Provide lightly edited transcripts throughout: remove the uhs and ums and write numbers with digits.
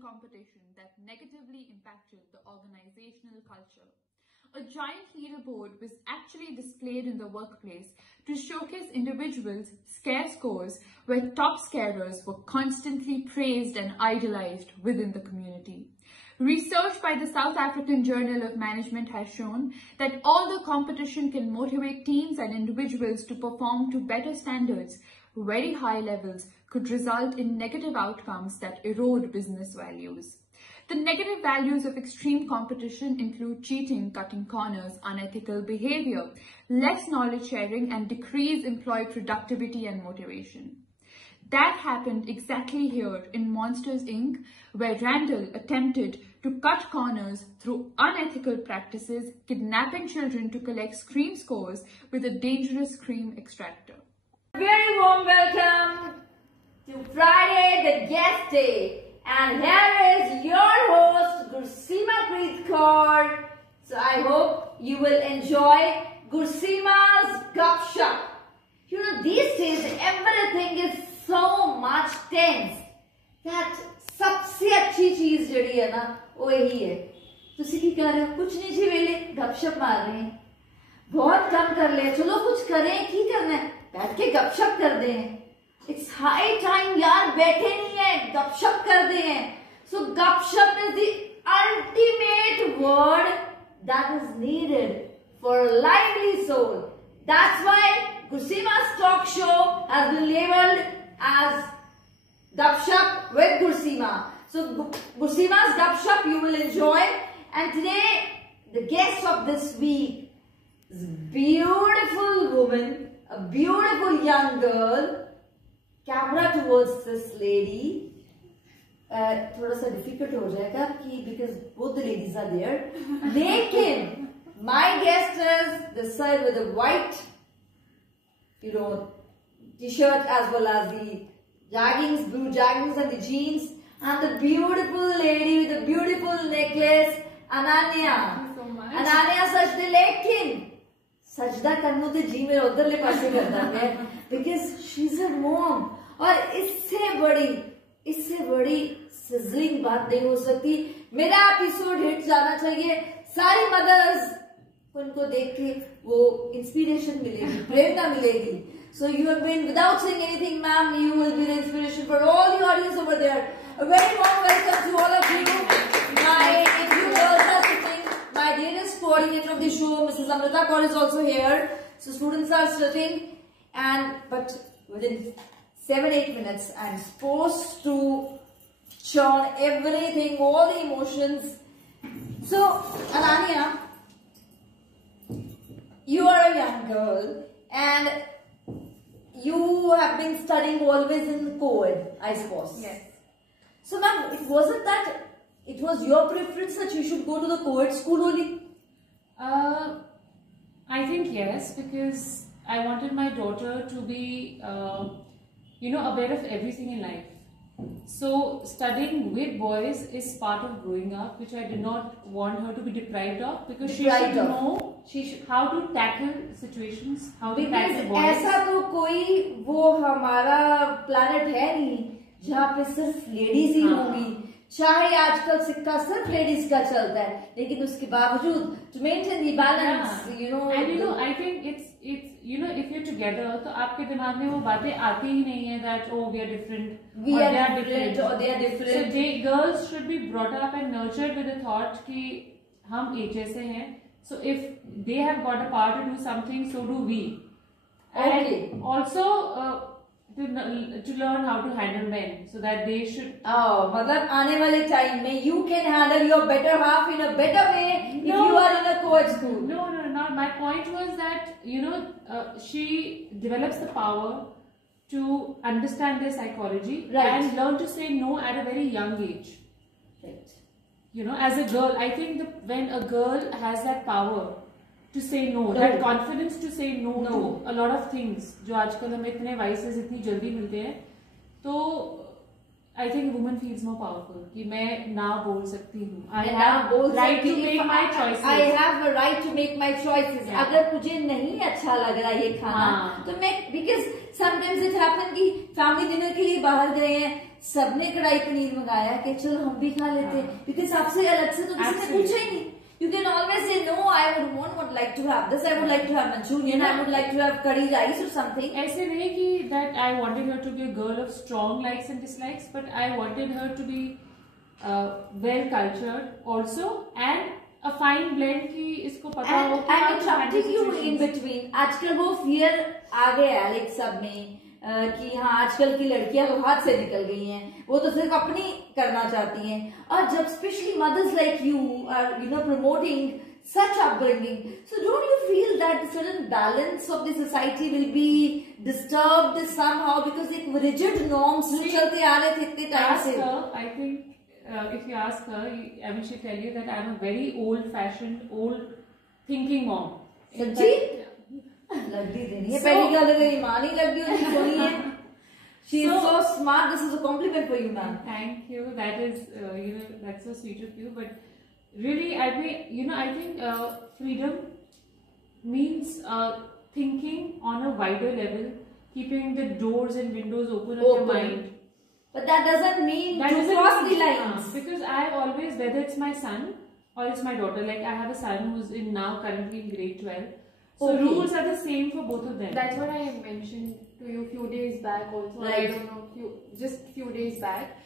competition that negatively impacted the organizational culture. A giant leaderboard was actually displayed in the workplace to showcase individuals' scare scores, where top scarers were constantly praised and idolized within the community. Research by the South African Journal of Management has shown that although competition can motivate teams and individuals to perform to better standards, very high levels could result in negative outcomes that erode business values. The negative values of extreme competition include cheating, cutting corners, unethical behavior, less knowledge sharing, and decreased employee productivity and motivation. That happened exactly here in Monsters Inc., where Randall attempted to cut corners through unethical practices, kidnapping children to collect scream scores with a dangerous scream extractor. Very warm welcome to Friday the Guest Day. And here is your host Gursima Preet Kaur. So I hope you will enjoy Gursima's Gupshup. You know, these days everything is so much tense that सबसे अच्छी चीज जड़ी है ना वो यही है. तुसी की कर रहे हो? कुछ नहीं जी, वेले गपशप मार रहे हैं. बहुत कम कर ले, चलो कुछ करें. की करना है? बैठ के गपशप कर दें. It's high time यार, बैठे नहीं है, गपशप कर दे हैं. So गपशप is the ultimate word that is needed for a lively soul. That's why Gursima's talk show has been labeled as Gupshup with Gursima. So Gursima's Gupshup you will enjoy. And today the guest of this week is a beautiful woman, a beautiful young girl. Camera towards this lady. थोड़ा सा difficult हो जाएगा कि because both the ladies are there. लेकिन my guest is this side with the white, you know, t-shirt as well as the jaggings, blue jaggings and the jeans, and the beautiful lady with the beautiful necklace, Ananya. Thank you so much. Ananya sajde, लेकिन सजदा करने तो जी मेरे उधरले पासे करता है because she's a mom. और इससे बड़ी sizzling बात नहीं हो सकती. मेरा एपिसोड हिट जाना चाहिए. सारी मदर्स उनको देख के वो इंस्पिरेशन मिलेगी, प्रेरणा मिलेगी. So you have been, without saying anything, ma'am, you will be the inspiration for all the audience over there. A very warm welcome to all of you. If you girls are sitting, my dearest coordinator of the show, Mrs. Amrita Kaur, is also here. So students are sitting, but within 7-8 minutes, I'm supposed to churn everything, all the emotions. So, Ananya, you are a young girl and you have been studying always in co-ed, I suppose. Yes. So, ma'am, wasn't that it was your preference that you should go to the co-ed school only? I think yes, because I wanted my daughter to be, aware of everything in life. So studying with boys is part of growing up, which I did not want her to be deprived of, because she should know how to tackle situations, how to tackle boys. ऐसा तो कोई वो हमारा planet है नहीं जहाँ पे सिर्फ ladies ही होंगी. चाहे आजकल सिक्का सिर्फ लेडीज का चलता है, लेकिन उसके बावजूद to maintain the balance, and I think it's if you're together, तो आपके दिमाग में वो बातें आती ही नहीं है that oh we are different, they are different. So girls should be brought up and nurtured with the thought कि हम एक जैसे हैं. So if they have got a power to do something, so do we. Okay. And also to learn how to handle men, so that they should. मतलब आने वाले time में you can handle your better half in a better way if you are in a co-ed school. No. My point was that she develops the power to understand their psychology and learn to say no at a very young age. Right. As a girl, I think when a girl has that power to say no, that confidence to say no to a lot of things, जो आजकल हमें इतने vices इतनी जल्दी मिलते हैं, तो I think woman feels more powerful कि मैं ना बोल सकती हूँ. I have right to make my choices. I have a right to make my choices. अगर मुझे नहीं अच्छा लग रहा ये खाना, तो मैं because sometimes it happen कि family dinner के लिए बाहर गए हैं, सबने कढ़ाई पनीर मंगाया कि चलो हम भी खा लेते हैं, क्योंकि आपसे अलग से तो किसी ने पूछा ही नहीं. You can always say no. I would like to have this. I would like to have Manchurian. I would like to have curry rice or something. ऐसे नहीं कि that I wanted her to be a girl of strong likes and dislikes, but I wanted her to be well cultured also and a fine blend कि इसको पता हो कि I'm interrupting you in between. आजकल वो fear आ गया है like सब में कि हाँ आजकल की लड़कियां तो हाथ से निकल गई हैं, वो तो सिर्फ अपनी करना चाहती हैं. और जब specially mothers like you are promoting such upbringing, so don't you feel that the certain balance of the society will be disturbed somehow because एक rigid norms जो चलते आ रहे थे इतने टाइम से? I think if you ask her, I mean she'll tell you that I'm a very old-fashioned, old-thinking mom. सच्ची? लड्डी देनी है पहली गल तेरी मां नहीं लड्डी होनी सोनी है. She is so smart. This is a compliment for you, ma'am. Thank you. That is that's so sweet of you. But really, I think freedom means thinking on a wider level, keeping the doors and windows open of your mind. But that doesn't mean to cross the lines. Because I always, whether it's my son or it's my daughter, like I have a son who's currently in grade 12. So rules are the same for both of them. That's what I mentioned to you few days back also. Right. I don't know, just few days back.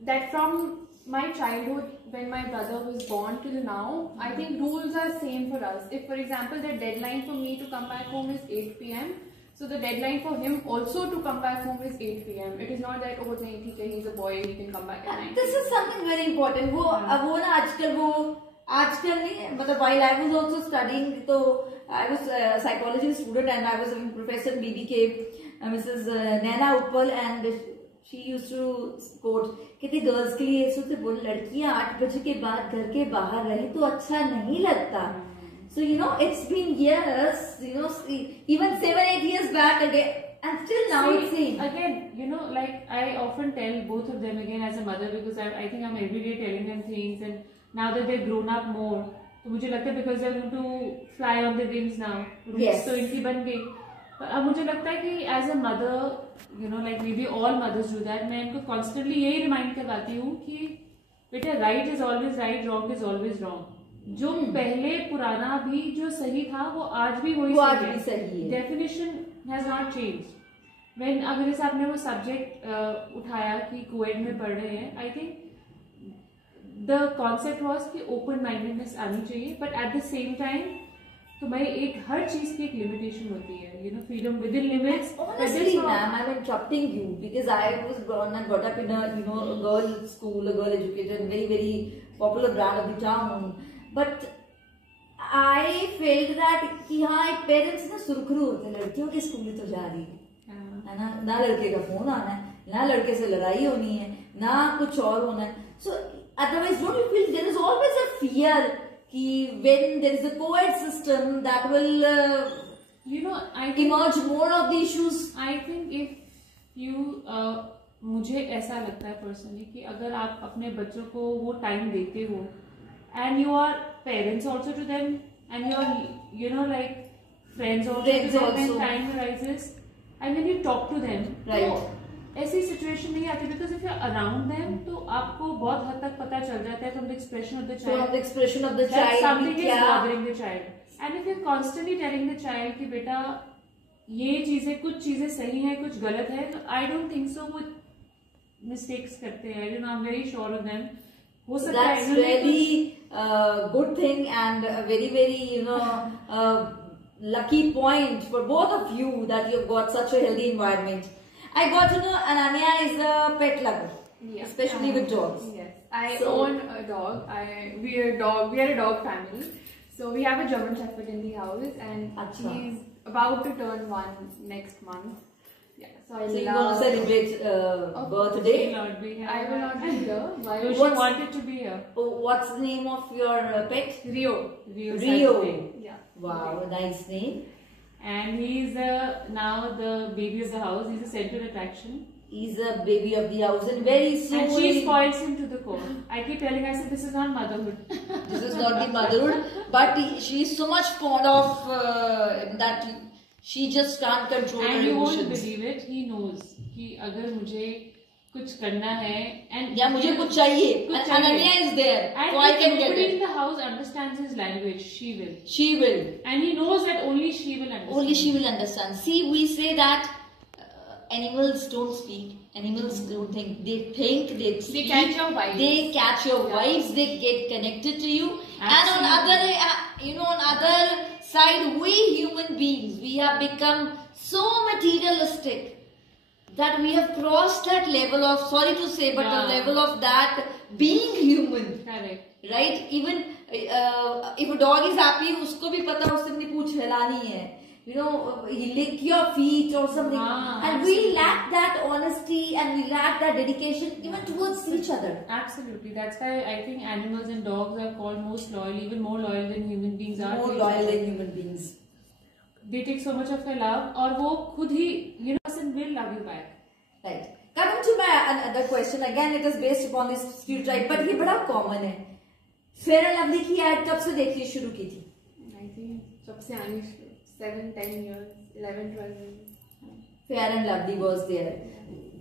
That from my childhood, when my brother was born till now, I think rules are same for us. If for example the deadline for me to come back home is 8 p.m. So the deadline for him also to come back home is 8 p.m. It is not that oh नहीं he's a boy, he can come back at 9. This is something very important. वो ना आजकल नहीं मतलब while I was also studying, तो I was a psychology student and I was a professor BBK, Mrs. Naina Uppal, and she used to quote कहती girls के लिए ऐसे बोल लड़कियां 8 बजे के बाद घर के बाहर रहे तो अच्छा नहीं लगता. So it's been years, even 7-8 years back again, and still now it's same. Again, like I often tell both of them again as a mother, because I think I'm every day telling them things, and now that they've grown up more, तो मुझे लगता है because they're going to fly on the wings now. Yes. तो इनकी बन गई. पर अब मुझे लगता है कि as a mother, like maybe all mothers do that, मैं इनको constantly यही remind करवाती हूँ कि बेटा right is always right, wrong is always wrong. जो पहले पुराना भी जो सही था वो आज भी वही सही है. Definition has not changed. When अगर इस आपने वो subject उठाया कि कोएड में पढ़ रहे हैं, I think the concept was कि open mindedness आनी चाहिए, but at the same time तो भाई एक हर चीज की एक limitation होती है, freedom within limits. Honestly, ma'am, I'm interrupting you because I was born and brought up in a girl school, a girl education, very very popular brand of the town. But I felt that कि हाँ एक parents ना सुरखरू होते हैं, लड़कियों के school तो जा रही है ना लड़के का फोन आना है, ना लड़के से लड़ाई होनी है, ना कुछ और होना है. So otherwise don't you feel there is always a fear कि when there is a co-ed system that will I think, emerge more of the issues. I think if you मुझे ऐसा लगता है पर्सनली कि अगर आप अपने बच्चों को वो टाइम देते हो and you are parents also to them and you're like friends also to them when time arises and when you talk to them, right, ऐसी सिचुएशन नहीं आती because if you're around them तो आपको बहुत हद तक पता चल जाता है from the expression of the child that something is bothering the child. And if you're constantly telling the child कि बेटा ये चीजें कुछ चीजें सही हैं कुछ गलत है, तो I don't think so वो mistakes करते हैं. I'm very sure of them. That's really good thing and a very very lucky point for both of you that you've got such a healthy environment. I got to know Ananya is a pet lover, especially with dogs. Yes, I own a dog. We are a dog family. So we have a German Shepherd in the house, and he's about to turn 1 next month. Yeah, so you're going to celebrate birthday? I will not be here. Why? She wanted to be here. What's the name of your pet? Rio. Yeah. Wow, nice name. And he's now the baby of the house. He's a central attraction. He's a baby of the house and very soon. And she spoils him to the core. I keep telling her, this is not motherhood. This is not the motherhood. But she is so much fond of that she just can't control her emotions. And you won't believe it. He knows कि अगर मुझे कुछ करना है and या मुझे कुछ चाहिए, कुछ Ananya is there, and so I if can get nobody it. in the house understands his language, She will. and he knows that only she will understand. Only she will understand. See, we say that animals don't speak. Animals don't think. They think, they speak. They catch your vibes. They catch your vibes. They get connected to you. Absolutely. And on other side, we human beings, we have become so materialistic that we have crossed that level of, sorry to say, but the level of that being human. Correct. Right? Even if a dog is happy, उसको भी पता है उससे अपनी पूंछ हिलानी है. You know, he lick your feet or something. And we lack that honesty and we lack that dedication even towards each other. Absolutely. That's why I think animals and dogs are called most loyal, even more loyal than human beings are. More loyal than human beings. They take so much of your love, और वो खुद ही, you know, person will love you back. Right. Coming to my another question, again it is based upon this stereotype, but ये बड़ा common है. Fair and Lovely की ad कब से देखनी शुरू की थी? I think जब से आनी 7-10 years, 11-12 years. Fair and Lovely was there.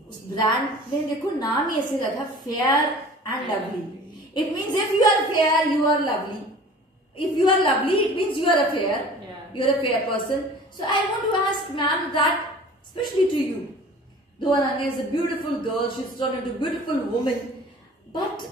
उस brand में देखो नाम ही ऐसे लगा, Fair and Lovely. It means if you are fair, you are lovely. If you are lovely, it means you are a fair. Yeah. You are a fair person. So I want to ask, ma'am, that especially to you. Though Ananya is a beautiful girl, she's turned into a beautiful woman. But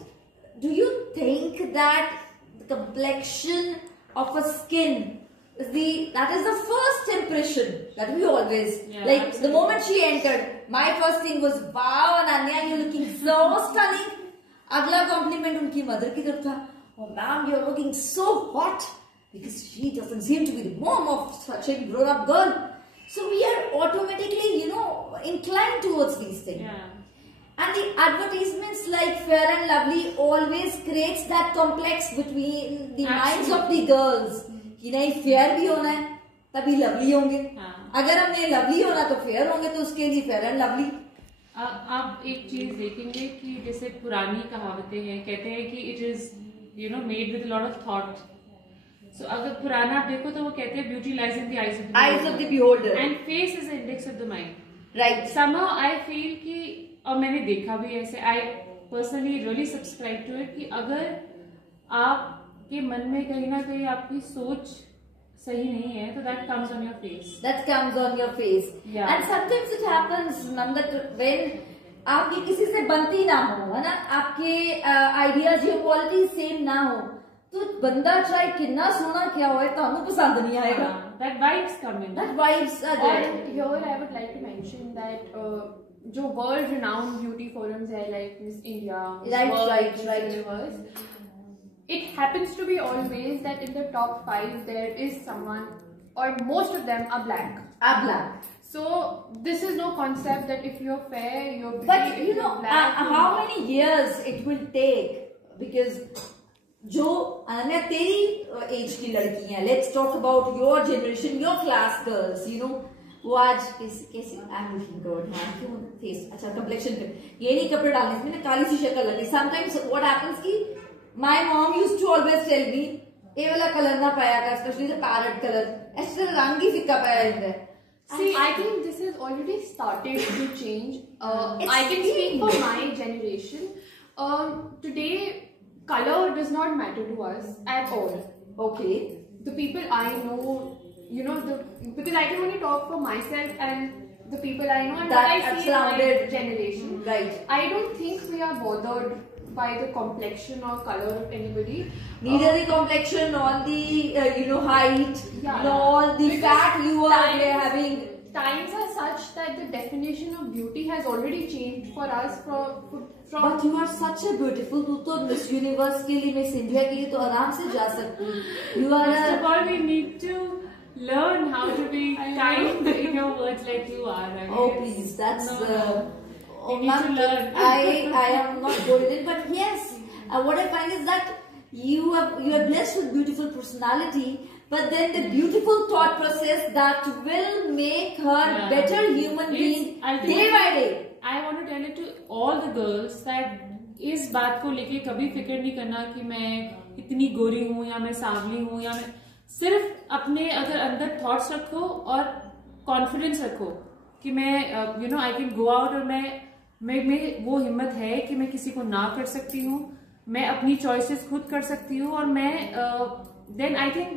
do you think that the complexion of a skin that is the first impression that we always like? Absolutely. The moment she entered, my first thing was, wow, Ananya, you're looking so stunning. Agla compliment unki mother ki taraf tha, oh ma'am, you're looking so hot, because she doesn't seem to be the mom of such a grown-up girl. So we are automatically, you know, inclined towards these things. Yeah. And the advertisements like Fair and Lovely always creates that complex between the minds of the girls. कि नहीं fair भी होना है तभी lovely होंगे. अगर हमने lovely होना तो fair होंगे, तो उसके लिए Fair and Lovely. आप एक चीज देखेंगे कि जैसे पुरानी कहावतें हैं, कहते हैं कि it is, you know, made with a lot of thought. So अगर पुराना आप देखो तो वो कहते हैं beauty lies in the eyes of the beholder. And face is the index of the mind. Right. Somehow I feel कि, और मैंने देखा भी ऐसे, I personally really subscribe to it, कि अगर आपके मन में कहीं ना कहीं आपकी सोच सही नहीं है तो that comes on your face. That comes on your face. Yeah. And sometimes it happens, ma'am, that when आपकी किसी से बनती ना हो, है ना, आपके ideas या qualities same ना हो, तो बंदा चाहे कितना सोना क्या हो, तो पसंद नहीं आएगा. That vibes come in. That vibes are there. And here I would like to mention that जो world renowned beauty forums है like Miss India, Miss Universe, it happens to be always that in the top 5 there is someone, or most of them are black. So this is no concept that if you're fair, you're pretty. But you know, how many years it will take? Because जो अनन्या तेरी as की लड़की हैं, let's talk about your generation, your class girls, you know, वो आज कैसे I'm looking good, हाँ क्यों फेस अच्छा complexion पे ये नहीं कपड़े डालने इसमें ना काली सी शक्ल लगती. Sometimes what happens कि my mom used to always tell me ये वाला कलर ना पाया कर, especially the parrot color, ऐसे रंग ही फिक्का पाया जाता है. See, I think this has already started to change. I can speak for my generation. Today, color does not matter to us at all. Okay, the people I know, you know, because I can only talk for myself and the people I know and what I see in my generation. Right. I don't think we are bothered by the complexion or color of anybody. Neither the complexion nor the you know height, nor the fact you are having. Times are such that the definition of beauty has already changed for us from But you are such a beautiful. तू तो Miss Universe के लिए, Miss India के लिए तो आराम से जा सकती. You are. First of all, we need to learn how to be kind in your words like you are. I mean, oh please, that's. We need to learn. I am not good at it, but yes, what I find is that you are blessed with beautiful personality. But then the beautiful thought process that will make her better human being day by day. I want to tell it to all the girls that इस बात को लेके कभी फिक्र नहीं करना कि मैं इतनी गोरी हूँ या मैं सांवली हूँ या मैं, सिर्फ अपने अगर अंदर थॉट्स रखो और कॉन्फिडेंस रखो कि मैं you know I can go out और मैं में वो हिम्मत है कि मैं किसी को ना कर सकती हूँ, मैं अपनी चॉइसेस खुद कर सकती हूँ, और मैं then I think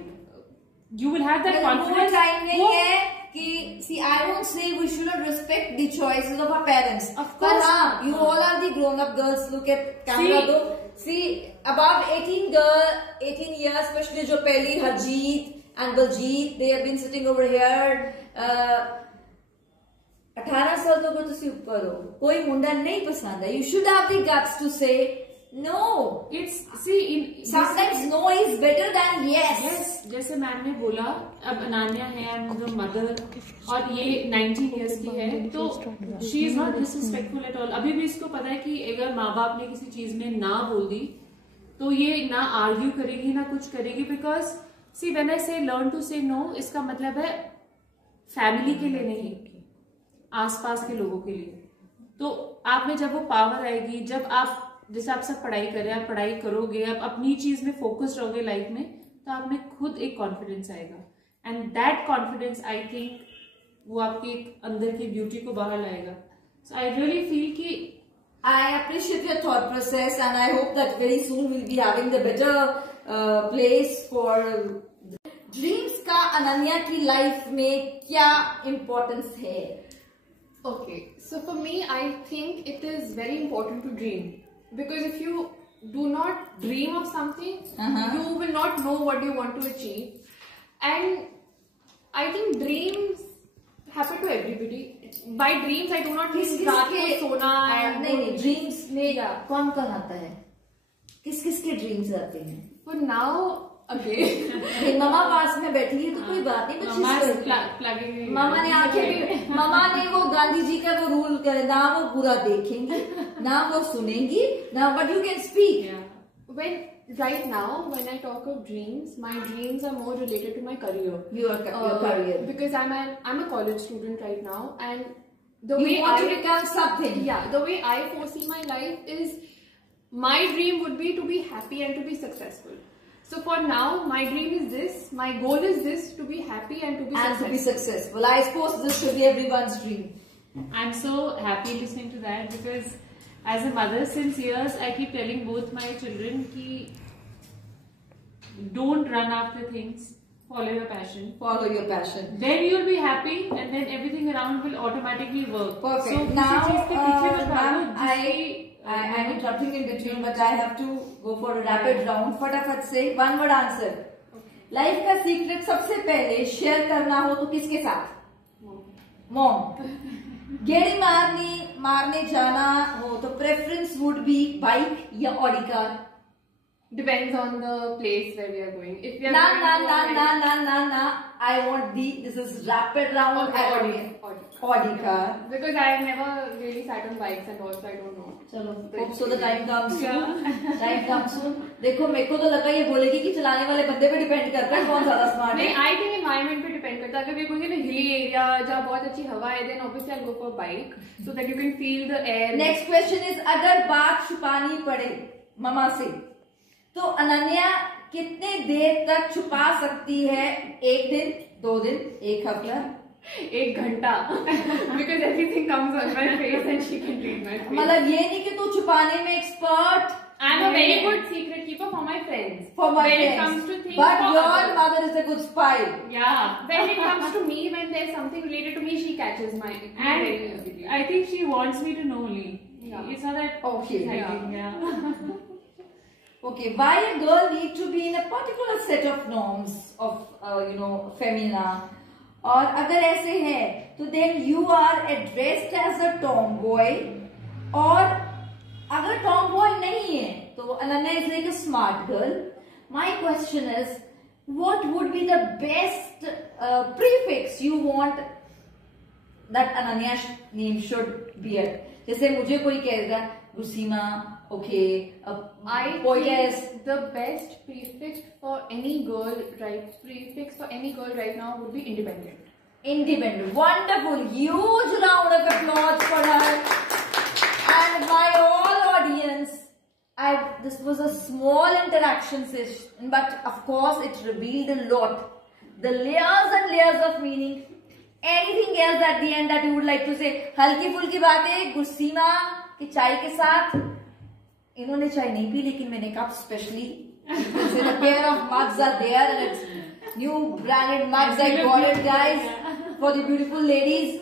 you will have that confidence. Time नहीं है कि see I won't say we shouldn't respect the choices of our parents. Of course. But you all are the grown up girls. Look at camera though. See above 18 years, especially जो पहली Harjeet and Baljeet, they have been sitting over here. 18 साल तो तुसी ऊपर हो, कोई मुंडा नहीं पसंद है. You should have the guts to say no. It's see Sometimes no is better than yes. Yes, जैसे मैम ने बोला, अब अनान्या है एंड द मदर, और ये 19 इयर्स की है, तो she is not disrespectful at all. अभी भी इसको पता है कि अगर माँ बाप ने किसी चीज में ना बोल दी तो ये ना आर्ग्यू करेगी ना कुछ करेगी. बिकॉज सी व्हेन आई से लर्न टू से नो, इसका मतलब है फैमिली के लिए नहीं, आसपास के लोगों के लिए. तो आप में जब वो पावर आएगी, जब आप जैसे आप सब पढ़ाई कर रहे हैं, आप पढ़ाई करोगे, आप अपनी चीज में फोकस रहोगे लाइफ में, तो आप में खुद एक कॉन्फिडेंस आएगा. And that confidence I think वो आपके अंदर की ब्यूटी को बाहर लाएगा. सो आई रियली फील कि I appreciate your thought process, and I hope that very soon we'll be having the better place for dreams. का अनन्या की लाइफ में क्या इम्पोर्टेंस है? Okay, so for me, I think it is very important to dream, because if you do not dream of something, you will not know what you want to achieve. And I think dreams happen to everybody. By dreams, I do not mean रात को सोना and नहीं, dreams में कौन कौन आता है? किस किस के ड्रीम्स आते हैं? For now, again, मामा पास में बैठी है तो कोई बात नहीं. मामा ने आंखें भी, मामा ने वो गांधी जी का वो रूल करे, ना वो पूरा देखेंगी, ना वो सुनेंगी, ना but you can speak. Right now, when I talk of dreams, my dreams are more related to my career. Your career. Because I'm a college student right now, and the you way want to become something. Yeah, the way I foresee my life is, my dream would be to be happy and to be successful. So for now, my dream is this. My goal is this: to be happy and to be successful. I suppose this should be everyone's dream. I'm so happy listening to that, because as a mother since years, I keep telling both my children ki don't run after things, follow your passion. Follow your passion. Then you'll be happy, and then everything around will automatically work. Perfect. So now, I'm interrupting in between, but I have to go for a rapid round. फटाफट से one word answer. Life का secret सबसे पहले share करना हो तो किसके साथ? मॉम. गेड़ी मारने जाना हो तो प्रेफरेंस वुड बी बाइक या Audi car? Depends on the place where we are going. If we are ना. I want this is rapid round. Audi car. Because I have never really sat on bikes and also I don't know. चलो, hope so the time comes soon. Time comes soon. देखो, मेरे को तो लगा ये बोलेगी कि चलाने वाले बंदे पे डिपेंड करता है कौन ज्यादा स्मार्ट है. नहीं, I think environment पे डिपेंड करता है. अगर we are going in a hilly area जहाँ बहुत अच्छी हवा है, then obviously I'll go for bike so that you can feel the air. Next question is, अगर बात छुपानी पड़े ममा से, तो अनन्या कितने देर तक छुपा सकती है? 1 दिन, 2 दिन, 1 हफ्ता, 1 घंटा? Because everything comes on my face and she can read my face. मतलब ये नहीं कि तू छुपाने में expert. I'm a very good secret keeper for my friends. For my when friends. it comes to things. But for your others. mother is a good spy. Yeah. When it comes to me, when there's something related to me, she catches my. And I think she wants me to know only. Yeah. It's not that Okay. she's hiding. Yeah. Okay, why a girl need to be in a particular set of norms of femina? और अगर ऐसे है तो then you are addressed as a tomboy, और अगर tomboy नहीं है तो Ananya is like a smart girl. My question is, what would be the best prefix you want that Ananya's name should bear? जैसे मुझे कोई कहेगा गुसीमा, okay, I poetess. think the best prefix for any girl right now would be independent. Independent. Wonderful. Huge round of applause for her. And my all audience, this was a small interaction session, but of course it revealed a lot. The layers and layers of meaning. Anything else at the end that you would like to say? हल्की फुल्की बातें गुस्सीमा की चाय के साथ. इन्होंने चाय नहीं पी लेकिन मैंने कहा specially. The pair of mugs are there and it's new branded mugs. I got it, guys, for the beautiful ladies.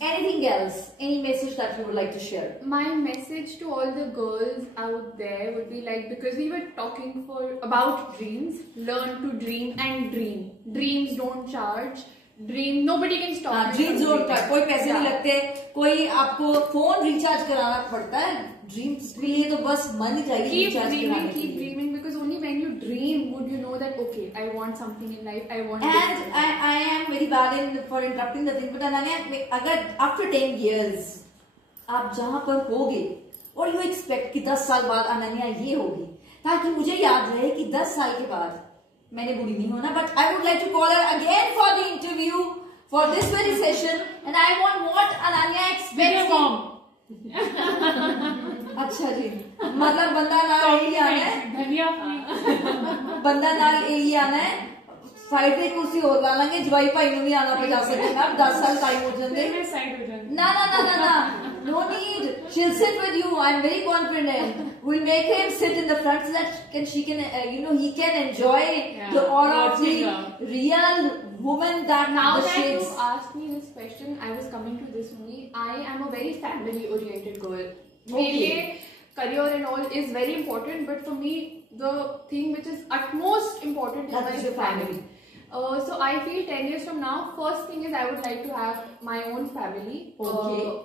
Anything else? Any message that you would like to share? My message to all the girls out there would be like, because we were talking about dreams, learn to dream and dream. Dreams don't charge. Dream, nobody can stop. Dreams zone पर कोई पैसे नहीं लगते, कोई आपको phone recharge कराना पड़ता है. ड्रीम्स के लिए तो बस मन ही चाहिए रिचार्ज कराने के लिए. Keep dreaming, because only when you dream would you know that okay, I want something in life, I want. And I am very bad in for interrupting the thing, but Ananya, अगर after 10 years आप जहाँ पर होगे और you expect कि 10 साल बाद अनन्या ये होगी, ताकि मुझे याद रहे कि 10 साल के बाद मैंने बुरी नहीं होना. But I would like to call her again for the interview for this very session, and I want what Ananya expects. Mom. अच्छा जी, मतलब बंदा नाल यही आना है. धनिया. बंदा नाल यही आना है. साइड पे कुर्सी और ला लेंगे. जवाई भाई ने भी आना 50 सेकंड में. 10 साल टाइम हो जाते. मैं साइड हो जाऊंगी. ना ना ना ना ना. No need. She'll sit with you. I'm very confident. We'll make him sit in the front so that he can enjoy the aura of the real woman that Now the that you shades. asked me this question, I was coming to this only. I am a very family-oriented girl. Okay. Career and all is very important, but for me, the thing which is utmost important is That my is your family. So I feel 10 years from now, first thing is I would like to have my own family. Okay.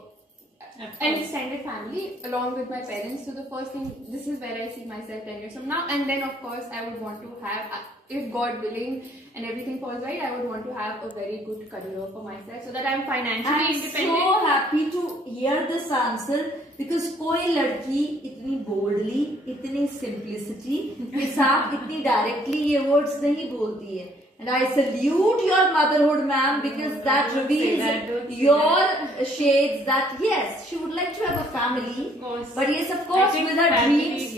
An extended family along with my parents. So the first thing, this is where I see myself 10 years from now. And then of course I would want to have, if God willing and everything falls right, I would want to have a very good career for myself so that I'm financially I'm independent. so happy to hear this answer, because कोई लड़की इतनी boldly, इतनी simplicity के साथ इतनी directly ये words नहीं बोलती है. And I salute your motherhood, ma'am, because that reveals your shades that yes, she would like to have a family, but yes, of course, with her dreams,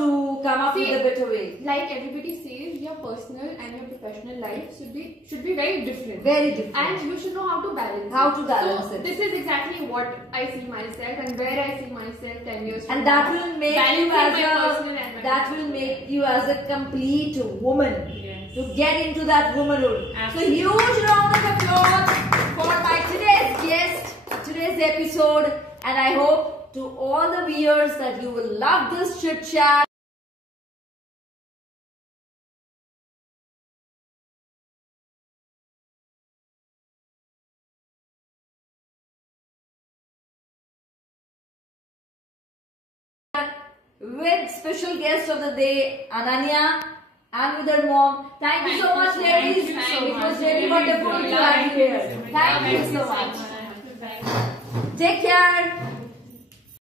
to come up with a better way. Like everybody says, your personal and your professional life should be very different. Very different. And you should know how to balance How it. to balance so it. This is exactly what I see myself and where I see myself 10 years from And now. that will make you Balancing my personal and my as a complete woman. Yes. To get into that womanhood. Absolutely. So huge round of applause for my today's guest, today's episode, and I hope to all the viewers that you will love this chit chat. With special guest of the day, Ananya, and with her mom. Thank you so much, ladies. It was very wonderful to have you here. Thank you so much. Take care.